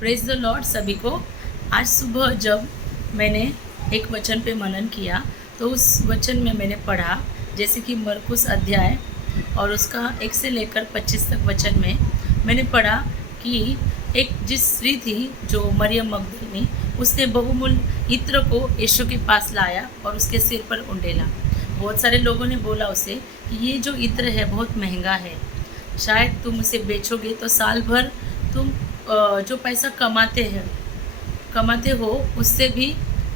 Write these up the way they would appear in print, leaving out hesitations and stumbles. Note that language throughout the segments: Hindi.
प्रेज द लॉर्ड सभी को। आज सुबह जब मैंने एक वचन पे मनन किया तो उस वचन में मैंने पढ़ा, जैसे कि मरकुस अध्याय और उसका 1 से लेकर 25 तक वचन में मैंने पढ़ा कि एक जिस स्त्री थी जो मरियम मगदलीनी, उसने बहुमूल्य इत्र को यीशु के पास लाया और उसके सिर पर उंडेला। बहुत सारे लोगों ने बोला उसे कि ये जो इत्र है बहुत महंगा है, शायद तुम उसे बेचोगे तो साल भर तुम जो पैसा कमाते हो उससे भी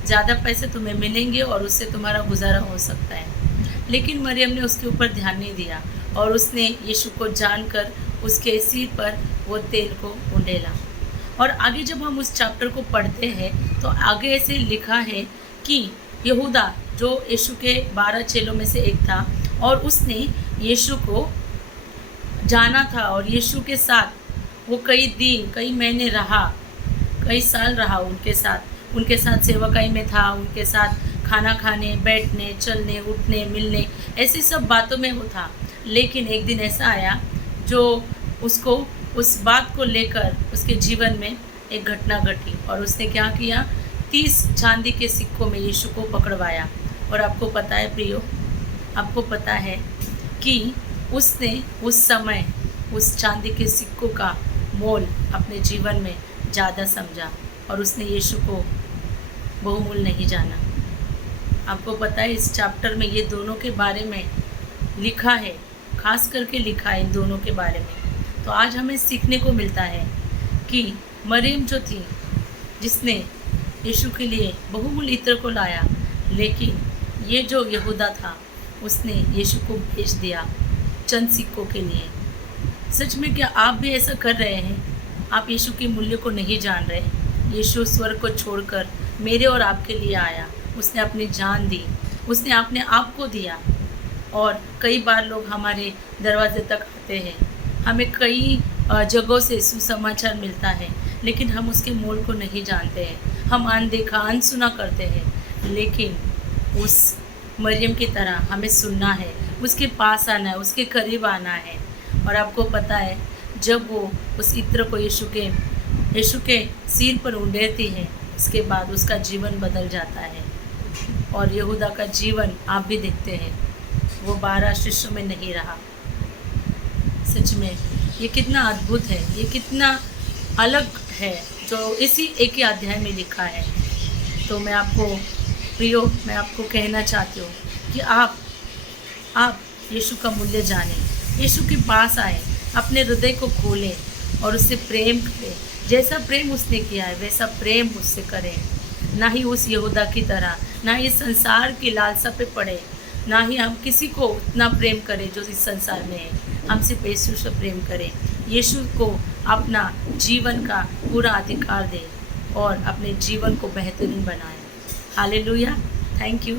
ज़्यादा पैसे तुम्हें मिलेंगे और उससे तुम्हारा गुजारा हो सकता है। लेकिन मरियम ने उसके ऊपर ध्यान नहीं दिया और उसने यीशु को जानकर उसके सिर पर वो तेल को उंडेला। और आगे जब हम उस चैप्टर को पढ़ते हैं तो आगे ऐसे लिखा है कि यहूदा जो यीशु के 12 चेलों में से एक था और उसने यीशु को जाना था और यीशु के साथ वो कई दिन कई महीने रहा, कई साल रहा उनके साथ सेवकाई में था, उनके साथ खाना खाने, बैठने, चलने, उठने, मिलने, ऐसी सब बातों में वो था। लेकिन एक दिन ऐसा आया जो उसको उस बात को लेकर उसके जीवन में एक घटना घटी और उसने क्या किया, 30 चांदी के सिक्कों में यीशु को पकड़वाया। और आपको पता है प्रियो, आपको पता है कि उसने उस समय उस चांदी के सिक्कों का मोल अपने जीवन में ज़्यादा समझा और उसने यीशु को बहुमूल्य नहीं जाना। आपको पता है इस चैप्टर में ये दोनों के बारे में लिखा है, खास करके लिखा है इन दोनों के बारे में। तो आज हमें सीखने को मिलता है कि मरियम जो थी जिसने यीशु के लिए बहुमूल्य इत्र को लाया, लेकिन ये जो यहूदा था उसने यीशु को बेच दिया चंद सिक्कों के लिए। सच में क्या आप भी ऐसा कर रहे हैं? आप यीशु के मूल्य को नहीं जान रहे। यीशु स्वर्ग को छोड़कर मेरे और आपके लिए आया, उसने अपनी जान दी, उसने अपने आप को दिया। और कई बार लोग हमारे दरवाजे तक आते हैं, हमें कई जगहों से सुसमाचार मिलता है, लेकिन हम उसके मोल को नहीं जानते हैं। हम अनदेखा अनसुना करते हैं। लेकिन उस मरियम की तरह हमें सुनना है, उसके पास आना है, उसके करीब आना है। और आपको पता है जब वो उस इत्र को यीशु के सिर पर उंडेलती है, उसके बाद उसका जीवन बदल जाता है। और यहूदा का जीवन आप भी देखते हैं, वो 12 शिष्यों में नहीं रहा। सच में ये कितना अद्भुत है, ये कितना अलग है जो इसी एक ही अध्याय में लिखा है। तो मैं आपको कहना चाहती हूँ कि आप यीशु का मूल्य जानें, यीशु के पास आए, अपने हृदय को खोलें और उससे प्रेम करें। जैसा प्रेम उसने किया है वैसा प्रेम उससे करें। ना ही उस यहूदा की तरह, ना ही संसार की लालसा पे पड़े, ना ही हम किसी को उतना प्रेम करें जो इस संसार में है। हम सिर्फ यीशु से प्रेम करें, यीशु को अपना जीवन का पूरा अधिकार दें और अपने जीवन को बेहतरीन बनाएं। हालेलुया। Thank you.